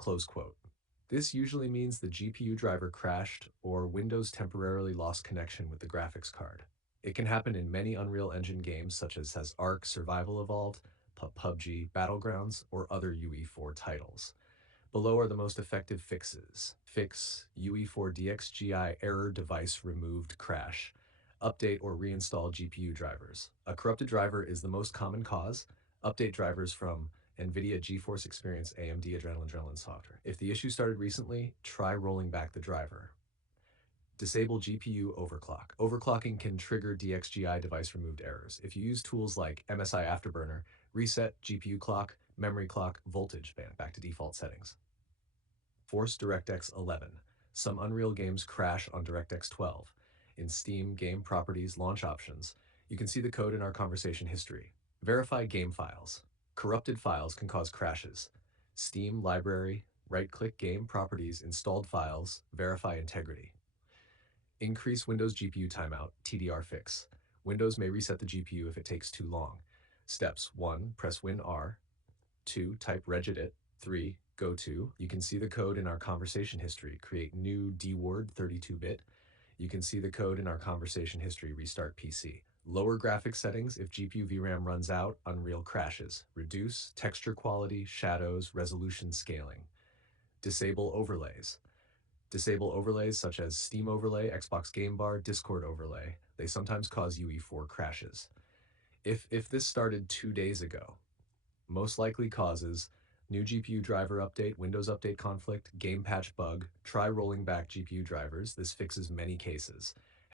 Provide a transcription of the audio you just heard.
close quote. This usually means the GPU driver crashed or Windows temporarily lost connection with the graphics card. It can happen in many Unreal Engine games such as has Ark Survival Evolved, PUBG Battlegrounds, or other UE4 titles. Below are the most effective fixes. Fix UE4 DXGI ERROR DEVICE REMOVED crash. Update or reinstall GPU drivers. A corrupted driver is the most common cause. Update drivers from NVIDIA GeForce Experience AMD Adrenalin software. If the issue started recently, try rolling back the driver. Disable GPU overclock. Overclocking can trigger DXGI device removed errors. If you use tools like MSI Afterburner, reset GPU clock, memory clock, voltage band back to default settings. Force DirectX 11. Some Unreal games crash on DirectX 12. In Steam Game Properties Launch Options, you can see the code in our conversation history. Verify game files. Corrupted files can cause crashes. Steam Library, right-click Game Properties, Installed Files, verify integrity. Increase Windows GPU timeout, TDR fix. Windows may reset the GPU if it takes too long. Steps: 1. Press Win R. 2. Type regedit. 3. Go to. You can see the code in our conversation history. Create new dword 32-bit. You can see the code in our conversation history. Restart PC. Lower graphics settings if GPU VRAM runs out, Unreal crashes. Reduce texture quality, shadows, resolution scaling. Disable overlays. Disable overlays such as Steam Overlay, Xbox Game Bar, Discord Overlay. They sometimes cause UE4 crashes. If this started 2 days ago, most likely causes new GPU driver update, Windows update conflict, game patch bug, try rolling back GPU drivers. This fixes many cases.